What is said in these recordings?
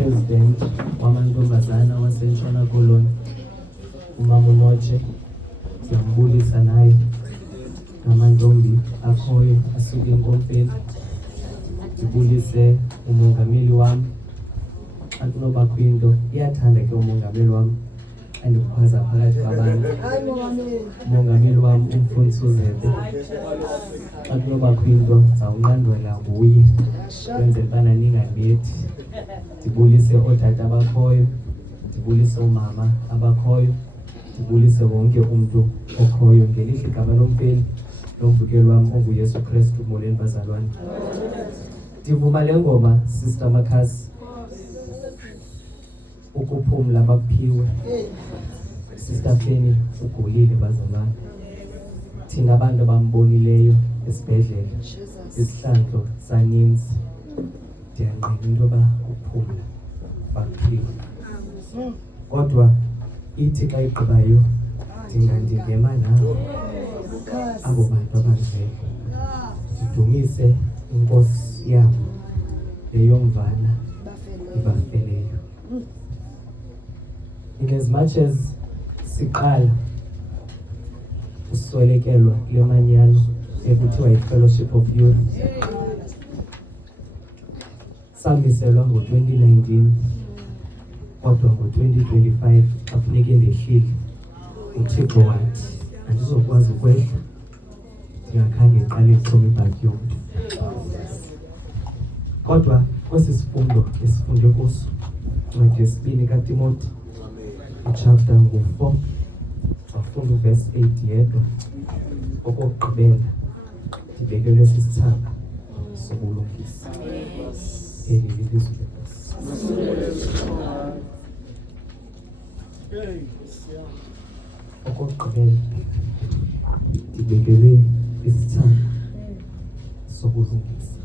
President wamantombazana waseNtshona Koloni, uMama Unotshe, siyambulisa naye ngamantombi akhoyo asuke eNkompeni. Ndibulise umongameli wam. Xa kunobakho into iyathanda ke umongameli wam andikhwaza phakathi kwabantu. Umongameli wam uMfundisi uZethe, xa kunobakho into ndizawunqandwela nguye kwenzela ubana ningandibethi. Ndibulise ootata abakhoyo, ndibulise oomama abakhoyo, ndibulise wonke umntu okhoyo ngelihle igama lomfeli lomvukeli wam onguYesu Kristu. Molweni bazalwane. Ndivuma le ngoma Sister Makhasi, ukuphumla bakuphiwe. Sister Feni ugulile bazalwane. Thina abantu abambonileyo esibhedlele isihlandlo saninzi, ndiyanqina into yoba ukuphumla bakuphiwe. Kodwa ithi xa igqibayo ndingema nawo abo bantu abangcwele, ndidumise inkosi yam leyomvana ibafeleyo. In as much as siqala uswelekelwa kule manyano ekuthiwa yi-Fellowship of Youth, samiselwa ngo-2019, kodwa ngo-2025 xa funeke ndehlile uThixo wathi andizokwazi ukwehla ndingakhange iqale ixhomi ibhaki yomntu. Kodwa kwesi sifundo esifunde kuso ncwadi yesibini kaTimoti uchapter ngu-4 wafunda uverse 8 yedwa. Okokugqibela ndibekelwe sisithanga sobulungisa. Eli lilizwi lenkosi. Okokugqibela ndibekelwe isithanga sobulungisa.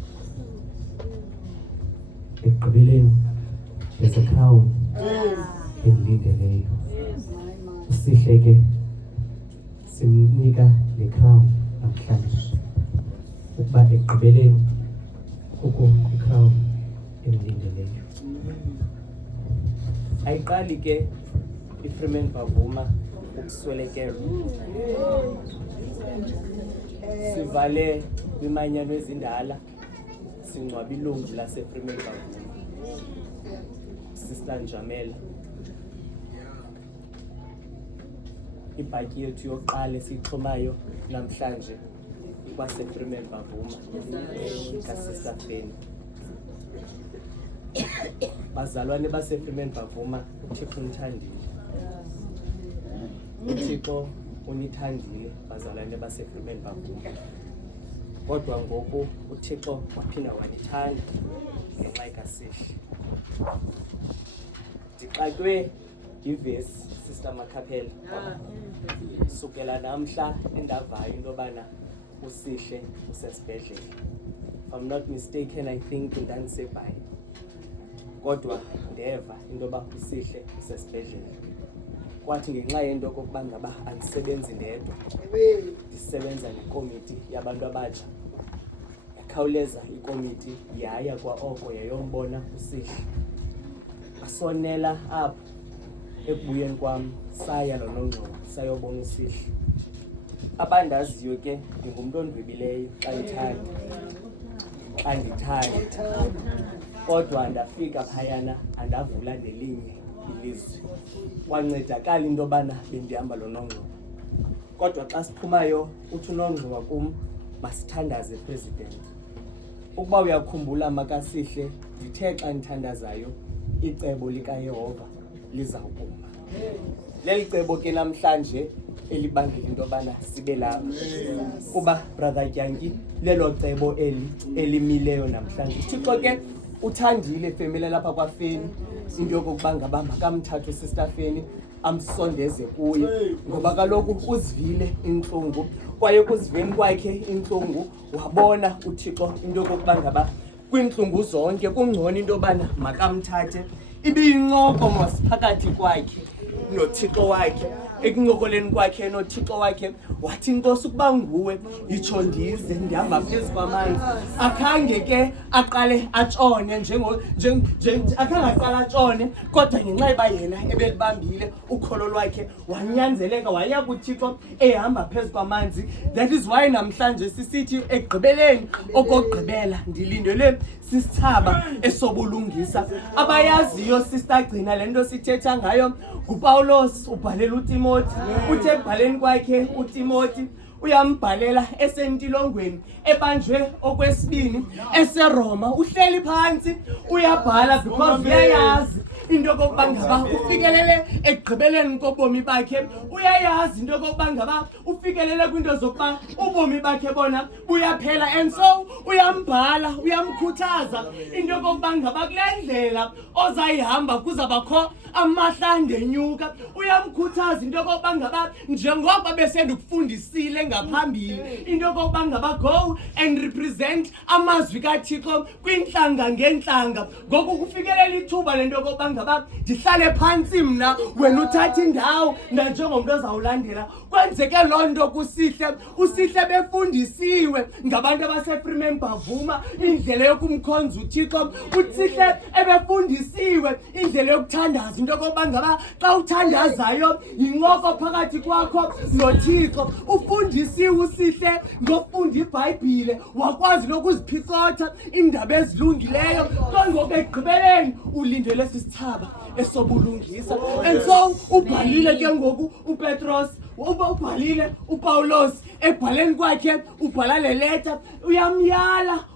Ekugqibeleni there's a crown endilindeleyo. Usihle ke simnika le crown namhlanje ukuba ekugqibeleni kukho i-crown endilindeleyo. Ayiqali ke iFreeman Bavuma ukuswelekelwa. Sivale kwimanyano ezindala singcwaba ilungu laseFreeman Bavuma, Sister Njamela. Ibhaki yethu yokuqala esiyixhumayo namhlanje ikwaseFreeman Bavuma kaSister Feni. Bazalwane baseFreeman Bavuma, uThixo unithandile. uThixo unithandile bazalwane baseFreeman Bavuma. Kodwa ngoku uThixo waphinda wanithanda ngenxa kaSihle. Ndixakwe ivesi Sister Makhaphela sukela namhla endavayo into yobana uSihle usesibhedlele. If I'm not mistaken, I think ndandiseBhayi, kodwa ndeva into yoba uSihle usesibhedlele. Kwathi ngenxa yento kokuba ngaba andisebenzi ndedwa, ndisebenza nekomiti yabantu abatsha, yakhawuleza ikomiti yaya kwa oko yayombona uSihle. Asonela apho ekubuyeni kwam saya noNongxowa sayobona uSihle. Abandaziyo ke ndingumntu ondwebileyo xa ndithanda, kodwa ndafika phayana andavula nelinye ilizwi. Kwancedakala into yobana bendihamba noNongxowa. Kodwa xa siphumayo uthi uNongxowa kum masithandaze President. Ukuba uyakhumbula makaSihle, ndithe xa ndithandazayo icebo likaYehova liza kuma. Leli cebo ke namhlanje elibangela into yobana sibe lapha, kuba brother Tyangi lelo cebo elimileyo namhlanje. Uthixo ke uthandile family lapha kwaFeni into yokuba ngaba makamthathe uSister Feni amsondeze kuye, ngoba kaloku uzivile inhlungu, kwaye kuziveni kwakhe inhlungu wabona uThixo into yokuba ngaba kwinhlungu zonke kungcono into yobana makamthathe. Ibiyincoko masiphakathi kwakhe noThixo wakhe ekuncokoleni kwakhe noThixo wakhe wathi Nkosi ukuba nguwe itsho ndize ndihamba phezu kwamanzi. Akhange ke aqale atshone akhange aqala atshone kodwa ngenxa yoba yena ebelibambile ukholo lwakhe wanyanzeleka waya kuThixo ehamba phezu kwamanzi. That is why namhlanje sisithi ekugqibeleni okokugqibela ndilindele sisithaba esobulungisa. Abayaziyo Sister Gcina lento sithetha ngayo nguPawulos ubhalela uTimothy. Uthe ekubhaleni kwakhe uTimothy uyambhalela esentilongweni ebanjwe okwesibini eseRoma. Uhleli phansi uyabhala because uyayazi into yokokuba ngaba ufikelele ekugqibeleni kobomi bakhe. Uyayazi into yokokuba ngaba ufikelele kwinto zokuba ubomi bakhe bona buyaphela, and so uyambhala uyamkhuthaza into yokokuba ngaba kule ndlela ozayihamba kuzabakho amahla ndenyuka. Uyamkhuthaza into yokokuba ngaba njengoba besendikufundisile ngaphambili into yokokuba ngaba go and represent amazwi kaThixo kwintlanga ngentlanga. Ngoku kufikelela ithuba lento yokokuba ngaba ndihlale phansi mna wena uthatha indawo njengomntu ozawulandela. Kwenzeke loo nto kuSihle. uSihle befundisiwe ngabantu abaseFreeman bavuma indlela yokumkhonza uThixo. uSihle ebefundisiwe indlela yokuthandaza into yokokuba ngaba xa uthandazayo yincoko phakathi kwakho noThixo. Ufundisiwe uSihle ngokufunda iBhayibhile, wakwazi nokuziphicotha iindaba ezilungileyo. Kongoku ekugqibeleni ulindele sisithaba esobulungisa. And so ubhalile ke ngoku uPetros, ubhalile uPawulos ebhaleni kwakhe ubhala le letter.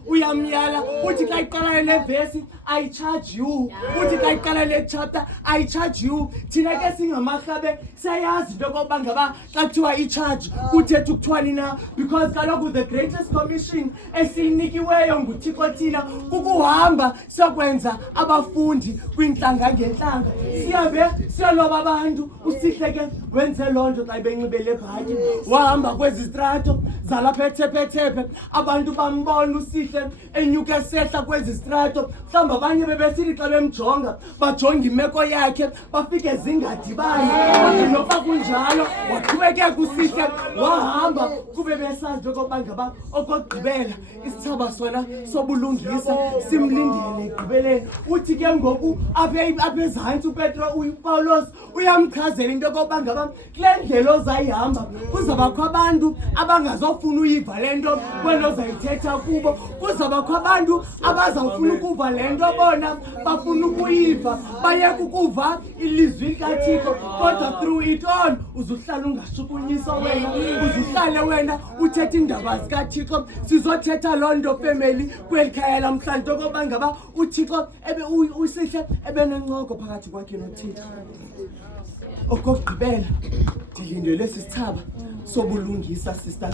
Uyamyala uthi xa iqalayo le verse I charge you, uthi xa iqala le chapter I charge you. Thina ke singamarhabe siyayazi into yokokuba ngaba xa kuthiwa i-charge kuthetha ukuthwani na, because kaloku the greatest commission esiyinikiweyo nguThixo thina kukuhamba siyokwenza abafundi kwintlanga ngentlanga. Siyabe siyaloba abantu. uSihle ke wenze loo nto xa benxibele ebhatyi, wahamba kwezi strato zalapha eThepheThephe. Abantu bambona uSihle enyuka esehla kwezi strato. Mhlawumbi abanye bebesithi xa bemjonga bajonga imeko yakhe bafike zingadibani. Kodwa noba kunjalo waqhubekeka uSihle wahamba kube besazi okokuba ngaba okokugqibela isithaba sona sobulungisa simlindele ekugqibeleni. Uthi ke ngoku apha ezantsi uPawulos uyamchazela into yokokuba ngaba kule ndlela ozayihamba kuzabakho abantu abangazofuna uyiva le nto wena ozayithetha kubo. Kuzabakho abantu abazawufuna ukuva le nto bona bafuna ukuyiva, bayeka ukuva ilizwi likaThixo. Kodwa through it all uzuhlala ungashukunyiswa wena, uzuhlale wena uthetha iindaba zikaThixo. Sizothetha loo nto family kweli khaya lamhlanje okokuba ngaba uThixo uSihle ebenencoko phakathi kwakhe noThixo. Okokugqibela ndilindele sisithaba sobulungisa sister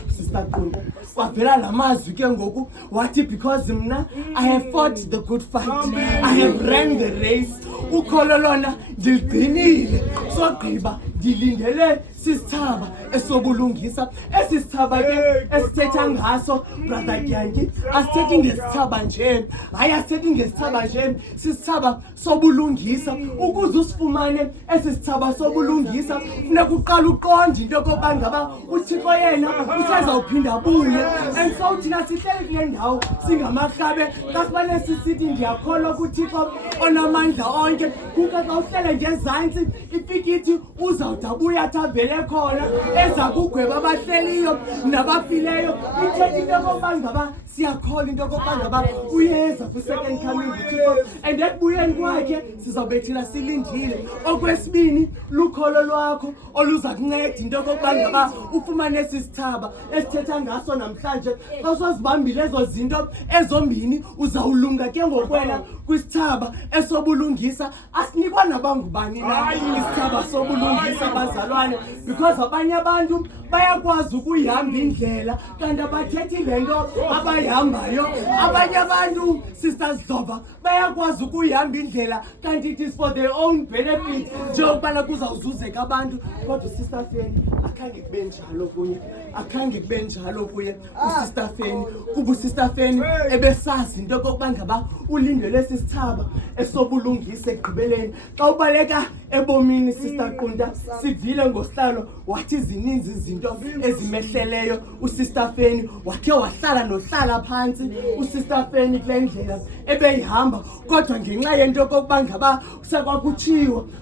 Qunta. Wavela lamazwi ke ngoku wathi because mna I have fought the good fight, I have ran the race. Ukholo lona ndiligcinile sogqiba ndilindele sisithaba esobulungisa. Esisithaba ke esithetha ngaso brother Gyanki asithethi ngesithaba nje, hayi asithethi ngesithaba nje, sisithaba sobulungisa. Ukuze usifumane esisithaba sobulungisa funeka uqala uqonde into yokokuba ngaba uThixo yena usezawuphinda abuye. And so thina sihleli kule ndawo singamarhabe kasibane sisithi ndiyakholwa kuThixo onamandla onke. Kuka xa uhlele nje ezantsi ifikithi uzawuthi abuye athavele khona eza kugweba abahleliyo nabafileyo. Ithetha into yokokuba ngaba siyakholwa into yokokuba ngaba uyeza kwi-second coming uThixo, and ekubuyeni kwakhe sizawube thina silindile. Okwesibini lukholo lwakho oluza kunceda into yokokuba ngaba ufumane sisithaba esithetha ngaso namhlanje. Xa usozibambile ezo zinto ezombini uzawulunga ke ngokwena kwisithaba esobulungisa. Asinikwa nabangubani na isithaba sobulungisa bazalwane, because abanye abantu bayakwazi ukuyihamba indlela kanti abathethi lento abayihambayo. Abanye abantu Sister Zova bayakwazi ukuyihamba indlela kanti it is for their own benefit njengokubana kuzawuzuzeka abantu. Kodwa Sister Feni akhange kube njalo kuye, akhange kube njalo kuye uSister Feni. Kuba uSister Feni ebesazi into kokuba ngaba ulindele sisithaba esobulungisa ekugqibeleni. Xa ubaleka ebomini Sister Qunta sivile ngosihlalo wathi zininzi izinto ezimehleleyo uSister Feni wakhe wahlala nohlala phansi uSister Feni kule ndlela ebeyihamba. Kodwa ngenxa yento kokuba ngaba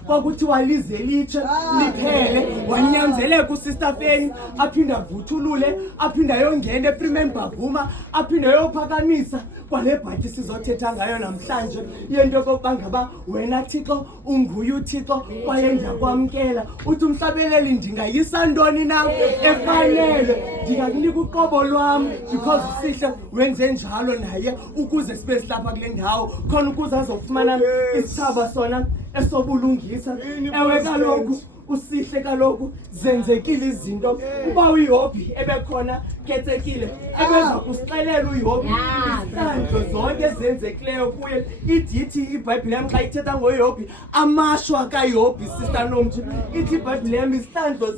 kwakuthiwa lize litshe liphele wanyanzeleka uSister Feni aphinda avuthulule aphinda yongena ePremier Bavuma aphinda yophakamisa kwale bhathi sizothetha ngayo namhlanje yento kokuba ngaba wena Thixo unguye uThixo kwaye ndiyakwamkela. Uthi umhlabeleli ndingayisa ntoni na efanele, ndingakunika uqobo lwam because usihle wenze njalo naye ukuze sibe silapha kule ndawo khona ukuze azofumana isithaba sona esobulungisa. Ewe kaloku usihle kaloku zenzekile izinto. Uba uYobi ebekhona ketsekile ebeza kusixelela uYobi izihlandlo zonke ezenzekileyo kuye. Idithi iBhayibhile yam xa ithetha ngoYobi amashwa kaYobi Sister Nomthi ithi iBhayibhile yam izihlandlo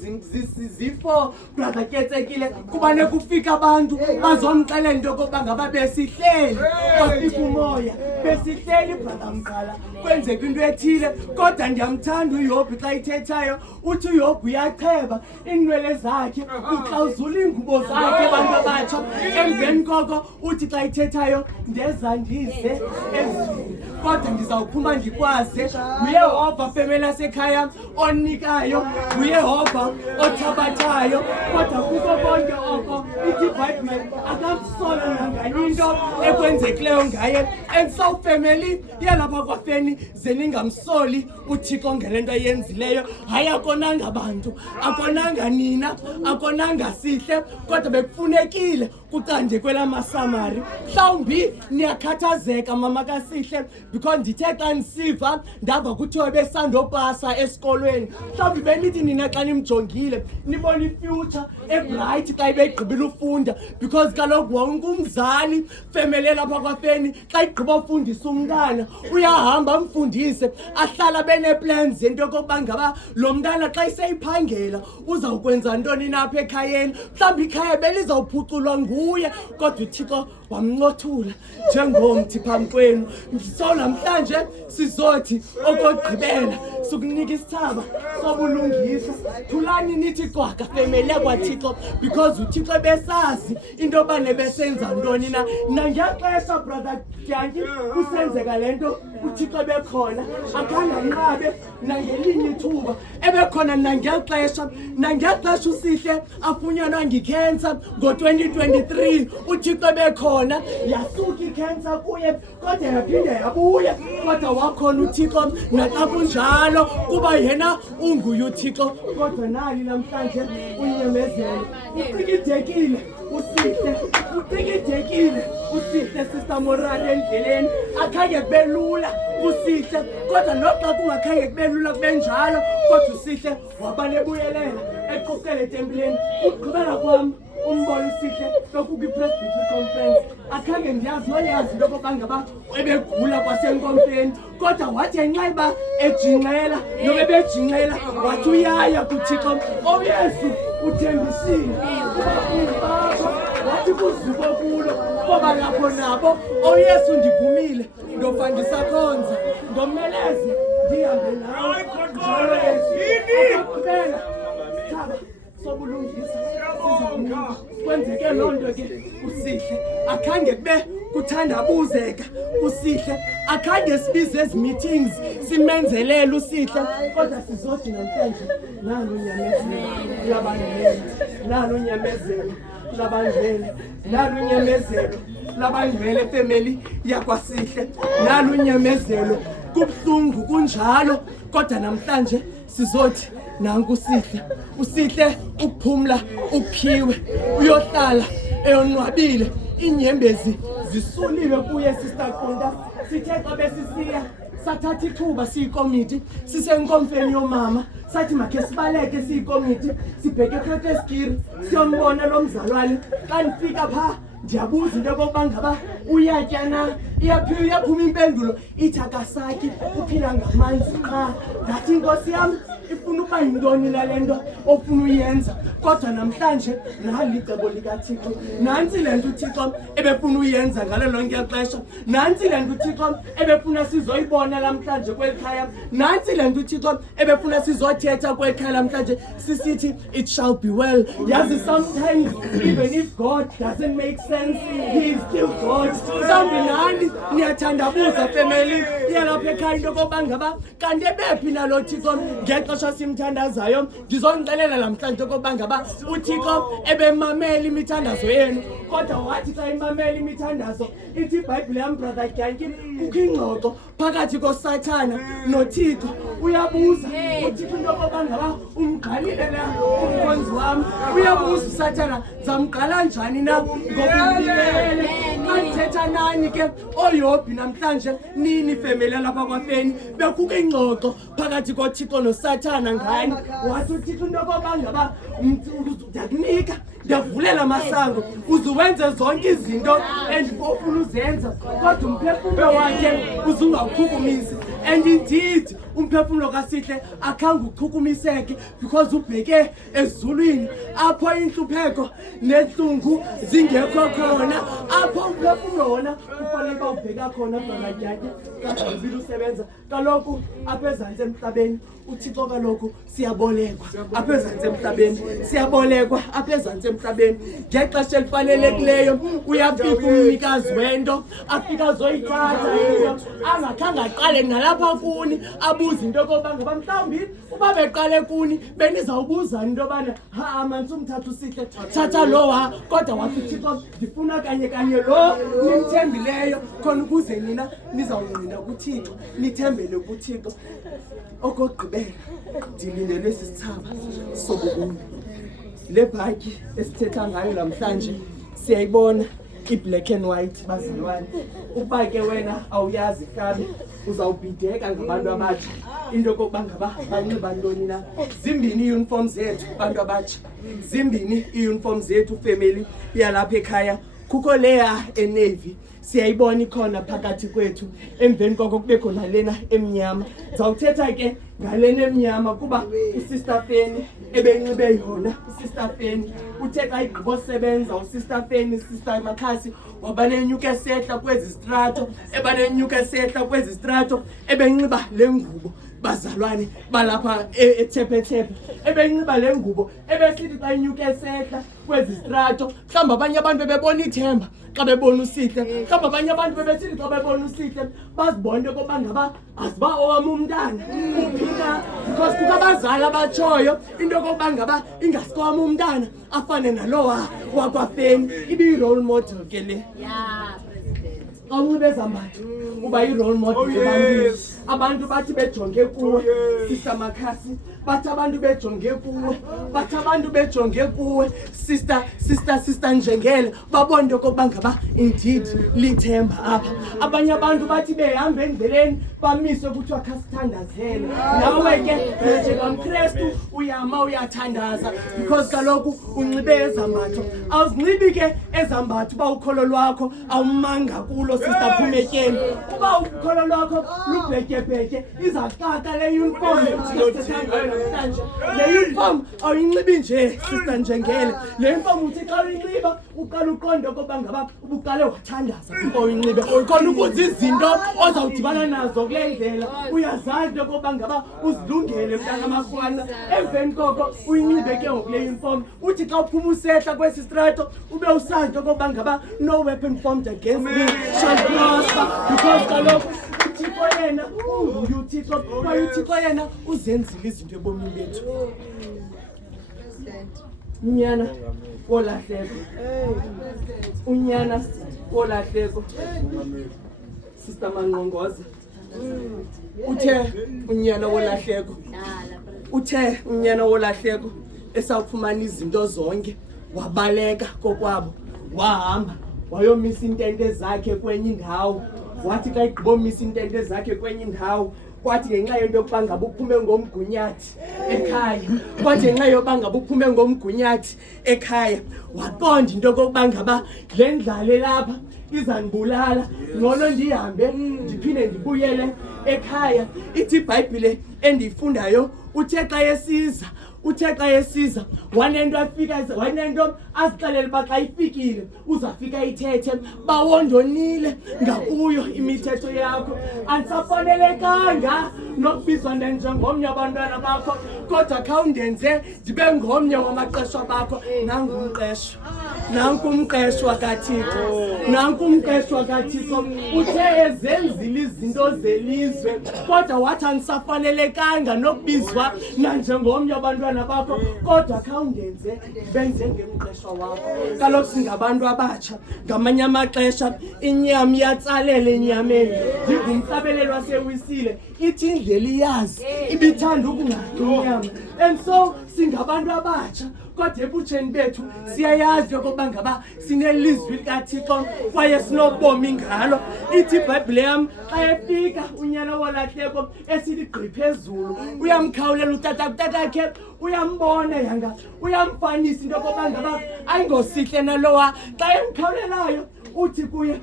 zifo brother ketsekile kuba nekufika abantu bazomxelela into kokuba ngaba besihleli kwafika umoya besihleli brother Mqala kwenzeka into ethile. Kodwa ndiyamthanda uYobi xa ithethayo uthi uYobi uyacheba inwele zakhe uxawuzula ingubo zakhe abantu abatsha. Emveni koko uthi xa ithethayo ndeza ndize ezweni kodwa ndizawuphuma ndikwaze. UYehova femela sekhaya onikayo, uYehova othabathayo. Kodwa kuko konke oko ithi iBhayibhile akamsola nanganye into ekwenzekileyo ngaye. And so family yalapha kwaFeni zeningamsoli uThixo ngelento ayenzileyo. Hayi akonanga abantu, akonanga nina, akonanga sihle, kodwa bekufunekile kucanje kwelamasamari. Mhlawumbi niyakhathazeka mama kaSihle because ndithe xa nisiva ndava kuthiwa besandopasa esikolweni. Mhlawumbi benithi nina xa nimjongile nibona ifuture ebright xa ibegqibile ufunda because kaloku wonke umzali femele lapha kwaFeni xa igqiba ufundisa umntana uyahamba amfundise ahlala bene-plans yento yokokuba ngaba lo mntana xa iseyiphangela uzawukwenza ntoni na apha ekhayeni. Mhlawumbi ikhaya belizawuphuculwa nguye kodwa uThixo wamncothula njengomthi phambi kwenu. So namhlanje sizothi okokugqibela sukunika isithaba sobulungisa. Thulani nithi cwaka femele kwaThixo because uThixo besazi into yoba nebesenza ntoni na. Nangexesha brother Dyanki kusenzeka lento uThixo bekhona akhange anqabe nangelinye ithuba ebekhona nangexesha uSihle afunyanwa ngikhensa ngo-2023 uThixo bekhona yasuka ikhensa kuye kodwa yaphinda yabuya. Kodwa wakhona uThixo naxa kunjalo kuba yena unguye uThixo. Kodwa nali namhlanje unyamezelo uqikidekile uSihle, uqikidekile uSihle Sister Morale endleleni. Akhange kube lula uSihle kodwa noxa kungakhange kube lula kube njalo kodwa uSihle wabanebuyelela eqoqele etempileni. Ukugqibela kwami umbona uSihle lokhu kwi-Presbytery Conference akhange ndiyazi noyazi into yokokuba ngaba ebegula kwasenkompeni kodwa wathi enxeba ejingxela nobebejingxela wathi uyaya kuThixo. OYesu uthembisile kubafundi bakho wathi kuzuko kulo koba lapho nabo. OYesu ndivumile ndofa ndisakhonza ndomeleze ndihambe nawe njalo Yesu akubela sithaba sobulungisa sizamnika. Kwenzeke loo nto ke uSihle akhange kube kuthandabuzeka uSihle akhange sibize ezi meetings simenzelele uSihle kodwa sizothi namhlanje nalo unyamezelo labangcwele, nalo unyamezelo labangcwele, nalo unyamezelo labangcwele family yakwaSihle, nalo unyamezelo. Kubuhlungu kunjalo kodwa namhlanje sizothi nanku uSihle ukuphumla ukuphiwe uyohlala eyonwabile. Inyembezi zisuliwe kuye Sister Qunta. Sithe xa besisiya sathatha ithuba siyikomiti sisenkomfeni yomama sathi makhe sibaleke siyikomiti sibheke ePretoria siyombona lo mzalwane xa nifika pha ndiyabuza into yokokuba ngaba uyatya na iyaphuma impendulo ithi akasatyi uphila ngamanzi qha ngathi inkosi yam ifuna uba yintoni nale nto ofuna uyenza kodwa namhlanje nalicebo likaThixo nantsi le nto uThixo ebefuna uyenza ngalo lonke ixesha nantsi le nto uThixo ebefuna sizoyibona namhlanje kweli khaya nantsi le nto uThixo ebefuna sizothetha kweli khaya namhlanje sisithi it shall be well. Yazi sometimes even if God doesn't make sense he is still God. Mhlawumbi nani niyathandabuza family yalapha ekhaya into yokokuba ngaba kanti ebephi nalo Thixo ngexesha simthandazayo ngizonixelela namhlanje yokokuba ngaba uThixo ebemamela imithandazo yenu kodwa wathi xa imamela imithandazo ithi iBhayibhile yam brother Dyanki kukho ingxoxo phakathi koSathana noThixo uyabuza uThixo into yokokuba ngaba umgqalile na umkhonzi wami uyabuza uSathana zamgqala njani na ngokubulele athetha nani ke oYobhi namhlanje nini family lapha kwaFeni bekukho ingxoxo phakathi koThixo noSathana ngani wathi uThixo into yokokuba ngaba ndiyakunika ndiyavulela amasango uzuwenze zonke izinto endifuna uzenza kodwa umphefumlo wakhe uzungawuchukumisi and indeed umphefumlo kaSihle akhange uchukumiseke because ubheke ezulwini apho inhlupheko nenhlungu zingekho khona apho umphefumlo wona ufanele ubheka khona brother Dyanki kanti usebenza kaloku apha ezantsi emhlabeni uThixo kaloku siyabolekwa apha ezantsi emhlabeni siyabolekwa apha ezantsi emhlabeni ngexesha elifanelekileyo uyafika umnikazi wento afika zoyithatha into angakhange aqale nalapha kuni abuza into yokokuba ngaba mhlawumbi uba beqale kuni benizawubuza into yobana manzi umthatha uSihle thatha lowa kodwa wathi uThixo ndifuna kanye lo nimthembileyo khona ukuze nina nizawungqina kuThixo nithembele kuThixo. Okugqibela ndilindele sisithaba sobubume le bhaki esithetha ngayo namhlanje siyayibona i-black and white bazalwane ukuba ke wena awuyazi kabi uzawubhideka ngabantu abatsha into yokokuba ngaba banxiba ntoni na zimbini iuniform zethu abantu abatsha zimbini iuniform zethu family yalapha ekhaya kukho leya enavy siyayibona ikhona phakathi kwethu emveni koko kubekho nalena emnyama zawuthetha ke ngalena emnyama kuba uSister Feni ebenxibe yona uSister Feni uthe xa igqibosebenza uSister Feni Sister Makhasi wabanenyuka esehla kwezi strato ebanenyuka esehla kwezi strato ebenxiba lengubo bazalwane balapha eThepethepe ebenxiba lengubo ebesithi xa inyuka esehla kwezi strato mhlawumbi abanye abantu bebona ithemba xa bebona uSihle mhlawumbi abanye abantu bebesithi xa bebona uSihle bazibone koba ngaba asiba owami umntana uphila because kukho abazali abatshoyo into yokokuba ngaba ingasikowami umntana afane nalowa wakwaFeni ibi-role model ke le awunxibe ezambatho uba yi-role model ebantwini abantu bathi bejonge kuwe Sister Makhasi bathi abantu bejonge kuwe bathi abantu bejonge kuwe Sister Njengele babona into yokokuba ngaba indeed lithemba apha abanye abantu bathi behamba endleleni bamise kuthiwa khasithandazele nawe ke njengamKrestu uyama uyathandaza because kaloku unxibe ezambatho awuzinxibi ke ezambatho uba ukholo lwakho awumanga kulo Sister Phumetyeni uba ukholo lwakho lubhetyebhetye izaqaka le uniform namhlanje le uniform awuyinxibi nje Sister Njengele le uniform uthi xa uyinxiba uqala uqonde koba ngaba ubuqale wathandaza before uyinxibe khona ukuze izinto ozawudibana nazo kule ndlela uyazazi koba ngaba uzilungele mntana makhwana emveni koko uyinxibe ke ngokule uniform uthi xa uphuma usehla kwesi strato ube usazi koba ngaba no weapon formed against me shall prosper because kaloku uThixo yena unguye uThixo kwaye uThixo yena uzenzile izinto ebomini bethu. Unyana wolahleko unyana wolahleko Sister Manqongoza uthe unyana wolahleko uthe unyana wolahleko esawufumana izinto zonke wabaleka kokwabo wahamba wayomisa intente zakhe kwenye indawo wathi xa igqibomisa intente zakhe kwenye indawo kwathi ngenxa yento yokuba ngaba uphume ngomgunyathi ekhaya, kwathi ngenxa yokuba ngaba uphume ngomgunyathi ekhaya waqonda into yokokuba ngaba le ndlala elapha izandibulala, ngcono ndihambe ndiphinde ndibuyele ekhaya. Ithi iBhayibhile endiyifundayo uthe xa esiza wanento azixelele uba xa ifikile uzafika ithethe bawondonile ngakuyo imithetho yakho. Andisafanelekanga nokubizwa njengomnye wabantwana bakho, kodwa khawundenze ndibe ngomnye wamaqeshwa bakho. Nanku umqeshwa kaThixo uthe ezenzile izinto zelizwe, kodwa wathi andisafanelekanga nokubizwa nanjengomnye wabantwana bakho, kodwa khawundenze ndibe njengemqeshwa wakho. Kaloku singabantu abatsha, ngamanye amaxesha inyama iyatsalela enyameni. Ndingumhlabeleli wasewisile, ithi indlela iyazi ibithanda ukungatyi inyama. And so singabantu abatsha, kodwa ebutsheni bethu siyayazi yokokuba ngaba sinelizwi likaThixo kwaye sinobomi ngalo. Ithi iBhayibhile yam xa efika unyana wolahleko esithi gqi phezulu uyamkhawulela utatakhe, uyambona yanga, uyamfanisa into yokokuba ngaba ayingosihle nalowa. Xa emkhawulelayo uthi kuye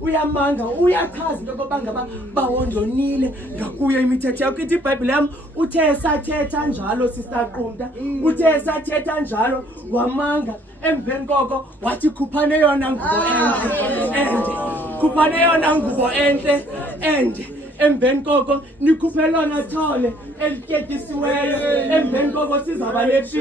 uyamanga, uyachaza into yokokuba ngaba bawondonile ngakuyo imithetho yakho. Ithi iBhayibhile yam uthe esathetha njalo Sister Qumta, uthe esathetha njalo wamanga. Emveni koko wathi khuphane eyona ngubo entle ende emveni koko nikhuphe lona thole eliketyisiweyo. Emveni koko sizaba nefisti.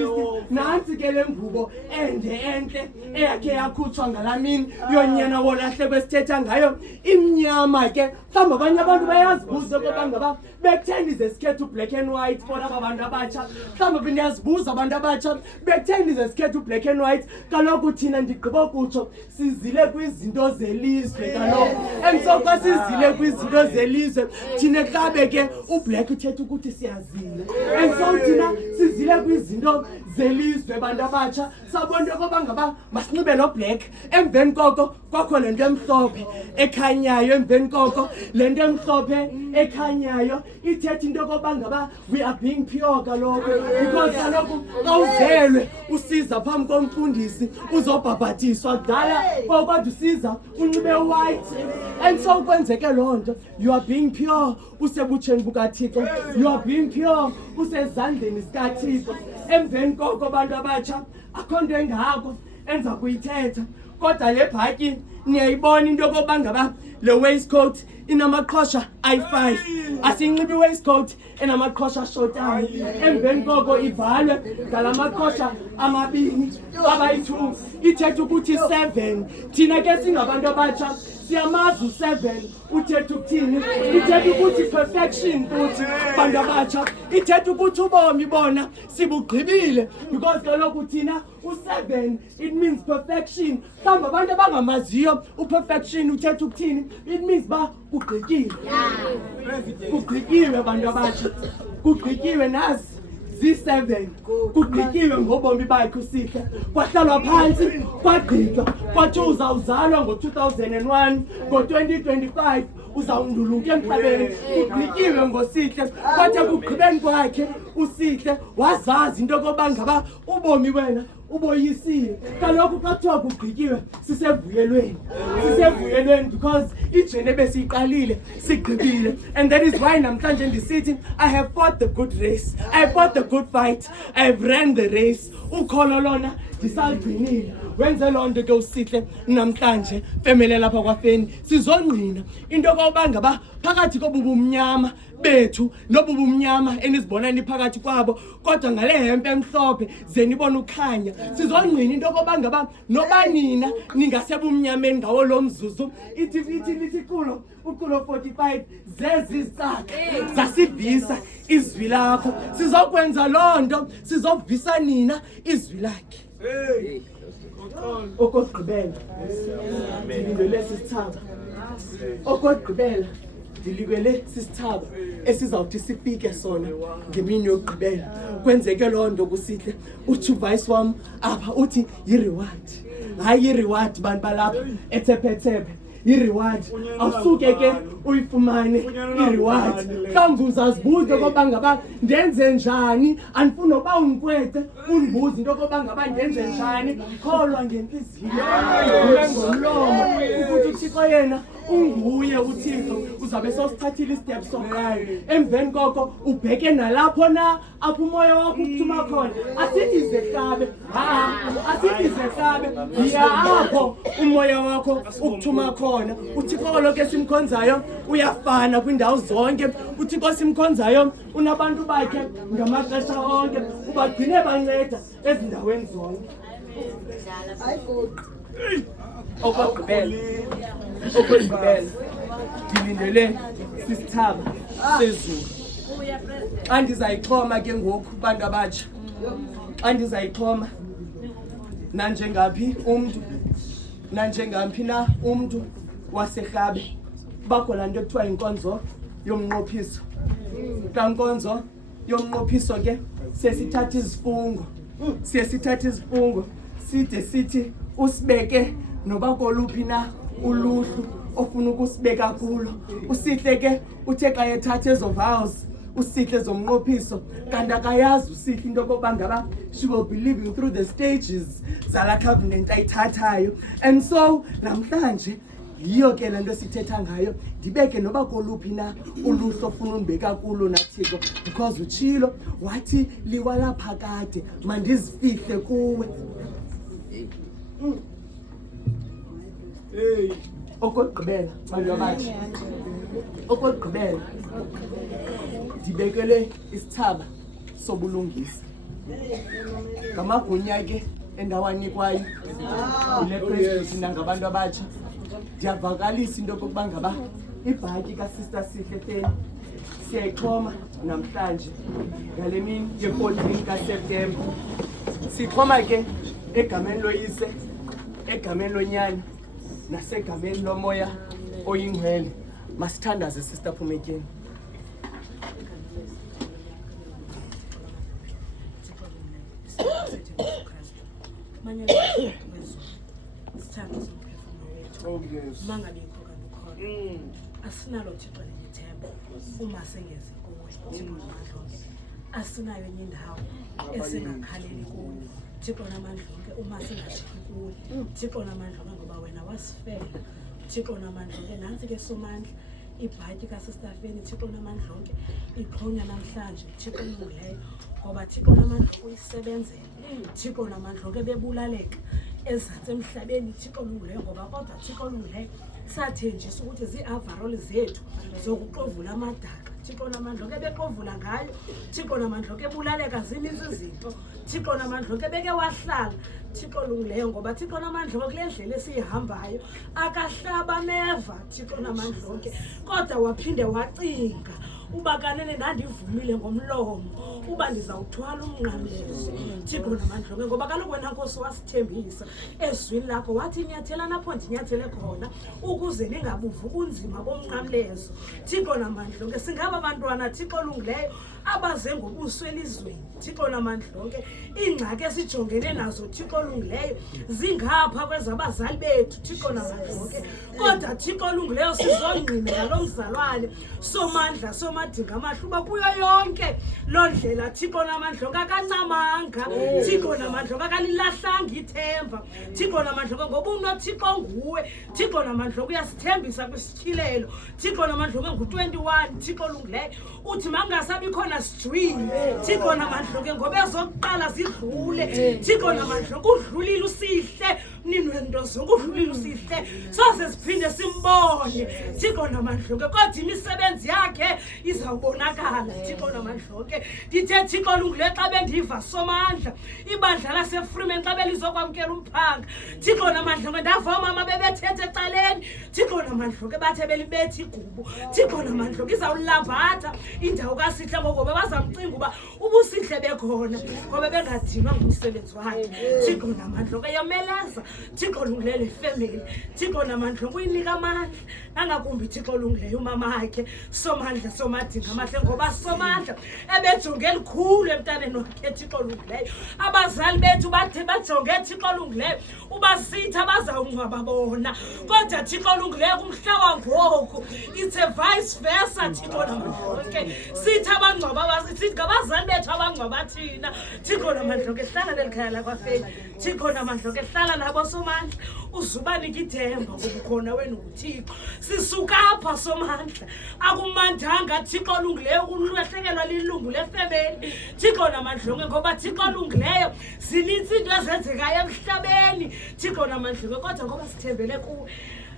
Nantsi ke le ngubo entle eyakhe yakhutshwa ngalaa mini yonyana wolahleko esithetha ngayo. Imnyama ke, mhlawumbi abanye abantu bayazibuza ukuba ngaba bekutheni ndize sikhethe ublack and white for aba bantu abatsha. Mhlawumbi ndiyazibuza abantu abatsha bekutheni ndize sikhethe ublack and white. Kaloku thina ndigqiba kutsho sizile kwizinto zelizwe kaloku. And so xa sizile kwizinto zelizwe thina kabe ke ublack uthetha ukuthi siyazile. And so thina sizile kwizinto zelizwe bantu abatsha, sabona ukuba ngaba masinxibe lo black. Emveni koko kwakho lento emhlophe ekhanyayo, emveni koko lento emhlophe ekhanyayo ithetha into yokuba ngaba we are being pure kaloku, because kaloku xa uzelwe usiza phambi komfundisi uzobhabhatiswa. Kudala kwakwade usiza unxibe white. And so kwenzeke loo nto, you are being pure usebutsheni bukaThixo, you are being pure usezandleni zikaThixo. Emveni koko bantu abatsha akho nto engako enza kuyithetha, kodwa le bhatyi niyayibona into yokokuba ngaba le waistcoat inamaqhosha ayi-5. Asinxibi waistcoat enamaqhosha ashotayo. Emveni koko ivalwe ngala maqhosha amabini abayi-2. Ithetha ukuthi 7. Thina ke singabantu abatsha siyamazi u7 uthetha ukuthini. Ithetha ukuthi perfection kuthi bantu abatsha. Ithetha ukuthi ubomi bona sibugqibile, because kaloku thina u7 it means perfection. Mhlawumbi abantu abangamaziyo uperfection uthetha ukuthini, it means ba kugqityile. Kugqityiwe bantu abatsha, kugqityiwe nazi zi7, kugqityiwe ngobomi bakhe uSihle. Kwahlalwa phantsi kwagqitywa kwathi uzawuzalwa ngo-2001, ngo-2025 uzawunduluka emhlabeni. Kugqityiwe ngoSihle, kwathi ekugqibeni kwakhe uSihle wazazi into yokokuba ngaba ubomi wena uboyisile. Kaloku xa kuthiwa kugqityiwe sisevuyelweni because ijene besiyiqalile sigqibile. And that is why namhlanje ndisithi I have fought the good race, I have fought the good fight, I have ran the race. Ukholo lona ndisalugcinile. Wenze loo nto ke uSihle namhlanje femele lapha kwaFeni sizongqina into yokuba ngaba phakathi kobubumnyama bethu nobubumnyama enizibona niphakathi kwabo, kodwa ngale hempe emhlophe ze nibona ukhanya. Sizongqina into yokuba ngaba noba nina ningasebumnyameni ngawo lo mzuzu. Ithi uqulo 45 zezizicaka zasivisa izwi lakho. Sizokwenza loo nto, sizovisa nina izwi lakhe. Okugqibela ndilindele sisithaba, okugqibela ndilibele sisithaba esizawuthi sifike sona ngemini yokugqibela. Kwenzeke loo nto kuSihle. Uthi uvice wam apha uthi yi-reward, hayi yi-reward bantu balapha eThephetephe. i-reward awusuke ke uyifumane i-reward. Mhlawumbi uzazibuza okokuba ngaba ndenze njani, andifuni noba undikwete undibuze into okokuba ngaba ndenze njani. Kholwa ngenhliziyo ngomlomo ukuthi uThixo yena unguye uThixo. Uzabe sosithathile istep sokuqala, emveni koko ubheke nalapho na apho umoya wakho ukuthuma khona. Asithi zehlabe, asithi zehlabe, yiya apho umoya wakho ukuthuma khona. uThixo lo ke simkhonzayo uyafana kwindawo zonke. uThixo simkhonzayo unabantu bakhe ngamaxesha onke, ubagcine banceda ezindaweni zonke. Okugqibela ndilindele sisithaba sezulu. Andizayixhoma ke ngoku bantu abatsha, andizayixhoma nanjengaphi umntu, nanjengaphi na umntu waseRhabe. Bakho laa nto ekuthiwa yinkonzo yomnqophiso. Laa nkonzo yomnqophiso ke sesithatha izifungo, sithatha izifungo side sithi usibeke noba koluphi na uluhlu ofuna ukusibeka kulo. Usihle ke uthe xa ethatha ezo vows, usihle zomnqophiso, kanti akayazi usihle into yokokuba ngaba she will be living through the stages zala covenant ayithathayo. And so namhlanje yiyo ke le nto sithetha ngayo, ndibeke noba koluphi na uluhlu ofuna undibeka kulo naThixo, because utshilo wathi liwala phakade mandizifihle kuwe. Okugqibela bantu abatsha, okugqibela ndibekele isithaba sobulungisa. Ngamagunya ke endawanikwayo yile president nangabantu abatsha, ndiyavakalisa into yokokuba ngaba ibhatyi kaSister Sihle Feni siyayixhoma namhlanje ngale mini ye-14 kaSeptemba. Sixhoma ke egameni loyise, egameni lonyana, nasegameni lomoya oyingcwele. Masithandaze Sister Phumekeni. Asinalo Thixo lethemba uma sengeze kuwe Thixo namandla. Asinayo enye indawo esingakhaleli kuyo Thixo namandla uma singajiki kuwe Thixo namandla, ngoba wena wasifela Thixo namandla. Nansi ke somandla ibhatyi kaSister Feni Thixo namandla ixhonya namhlanje Thixo olungileyo, ngoba Thixo namandla uyisebenzela Thixo namandla bebulaleka ezantsi emhlabeni Thixo olungileyo, ngoba kodwa Thixo olungileyo sathenjisa ukuthi zii-avaroli zethu zokuxovula amadaka Thixo namandla beqovula ngayo Thixo namandla ebulaleka zininzi izinto Thixo namandla beke wahlala Thixo olungileyo, ngoba Thixo namandla kule ndlela esiyihambayo akahlaba neva Thixo namandla kodwa waphinde wacinga uba kanene ndandivumile ngomlomo uba ndizawuthwala umnqamlezo Thixo namandla, ngoba kaloku wena Nkosi wasithembisa ezwini lakho wathi nyathela napho ndinyathele khona ukuze ningabuvi ubunzima bomnqamlezo Thixo namandla. Singaba bantwana Thixo olungileyo abaze ngobuso elizweni Thixo namandla, iingxaki esijongene nazo Thixo olungileyo zingapha kwezabazali bethu Thixo namandla, kodwa Thixo olungileyo sizongqina ngalo mzalwane somandla somadinga amahluba kuyo yonke loo ndlela Thixo namandla akancamanga Thixo namandla akalilahlanga ithemba Thixo namandla, ngoba unoThixo nguwe Thixo namandla uyasithembisa kwisithilelo Thixo namandla ngu-21 Thixo olungileyo uthi mangasabi khona sijwini Thixo namandla ngoba ezokuqala zidlule Thixo namandla kudlulile usihle ninwento zonke udlulile usihle soze siphinde simbone Thixo namandla, kodwa imisebenzi yakhe izawubonakala Thixo namandla. Ndithe Thixo olungileyo xa bendiva somandla ibandla laseFreeman xa belizokwamkela umphanga Thixo namandla, ndava omama bebethethe ecaleni Thixo namandla bathe belibetha igubu Thixo namandla izawulambatha indawo kaSihle ngoba bazamcinga uba ubusihle bekhona ngoba bengadinwa ngumsebenzi wakhe Thixo namandla. Yomeleza Thixo olungileyo le-family, Thixo namandla ukuyinika amandla nangakumbi Thixo olungileyo umama wakhe Somandla Somadinga amahle ngoba Somandla ebejonge elikhulu emntaneni wakhe Thixo olungileyo. Abazali bethu bathe bajonge Thixo olungileyo ubasitha bazawungcwaba bona, kodwa Thixo olungileyo kumhla wangoku it's a vice versa Thixo namandla onke. Sithi abangcwaba sithi ngabazali bethu abangcwaba thina Thixo namandla onke. Hlala leli khaya lakwafeni Thixo namandla onke, hlala nabo Somandla uzubanika ithemba ngobukhona wena uThixo. Sisuka apha Somandla akumandanga Thixo olungileyo ukulahlekelwa lilungu lefamily Thixo namandla onke, ngoba Thixo olungileyo zininzi into ezenzekayo emhlabeni Thixo namandla onke, kodwa ngoba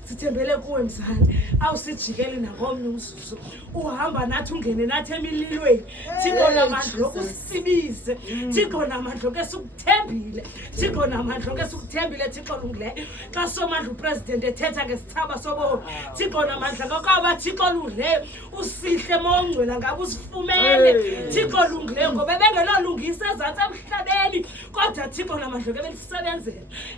sithembele kuwe mzali awusijikeli nangomnye umzuzu uhamba nathi ungene nathi emililweni Thixo namandla onke, usibize Thixo namandla onke, sikuthembile Thixo namandla onke, sikuthembile Thixo olungileyo. Xa Somandla upresident ethetha ngesithaba sobomi Thixo namandla ngoba Thixo olungileyo usihle mongcwela ngabe usifumene Thixo olungileyo, ngoba bengelolungisa ezantsi emhlabeni kodwa Thixo namandla onke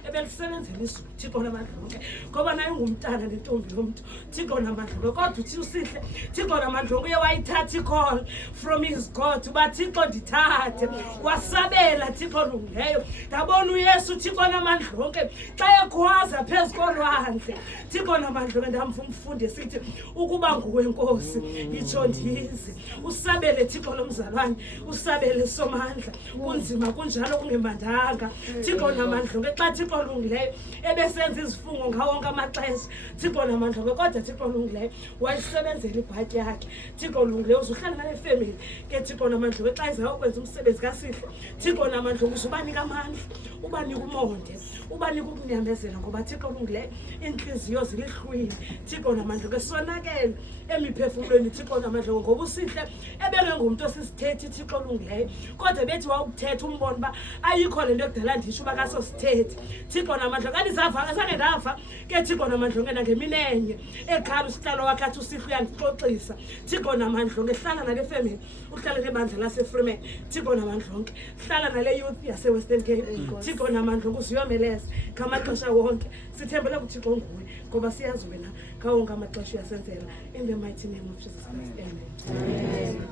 ebelisebenzela izulu Thixo namandla onke, ngoba naye ngumntana nentombi yomntu Thixo namandla onke, kodwa uthi usihle Thixo namandla onke uye wayithatha i-call from his God uba Thixo ndithathe, wasabela Thixo olungileyo. Ndabona uYesu Thixo namandla onke xa ekhwaza phezu kolwandle Thixo namandla onke, ndamva umfundi esithi ukuba nguwe Nkosi itsho ndize. Usabele Thixo lomzalwane, usabele Somandla, kunzima kunjalo kungemandanga Thixo namandla onke. Xa Thixo olungileyo ebesenza izifungo ngawonke amaxesha Thixo namandla onke, kodwa Thixo olungileyo wayisebenzela ibhatyi yakhe Thixo olungileyo. Uzuhlala nale family ke Thixo namandla onke, xa izawukwenza umsebenzi kaSihle Thixo namandla onke, uzubanika amandla, ubanika umonde, ubanika ukunyamezela, ngoba Thixo olungileyo inhliziyo zilihlwini Thixo namandla onke, sonakele emiphefumulweni Thixo namandla onke, ngoba uSihle ebengengumuntu osisithethi Thixo olungileyo, kodwa bethi wawukuthetha umbona uba ayikho le nto ekudala ndisho uba kasosithethi Thixo namandla onke. Andizava zange ndava ke Thixo namandla onke nangemini enye ekhala usihlalo wakhe athi uSihle uyandixoxisa Thixo namandla onke. Hlala nale family, uhlale nebandla laseFreeman Thixo namandla onke, hlala nale youth yaseWestern Cape Thixo namandla onke, uziyomeleza ngamaxesha wonke. Sithembele kuThixo nguwe ngoba siyazi wena ngawonke amaxesha uyasenzela. In the mighty name of Jesus Christ, amen.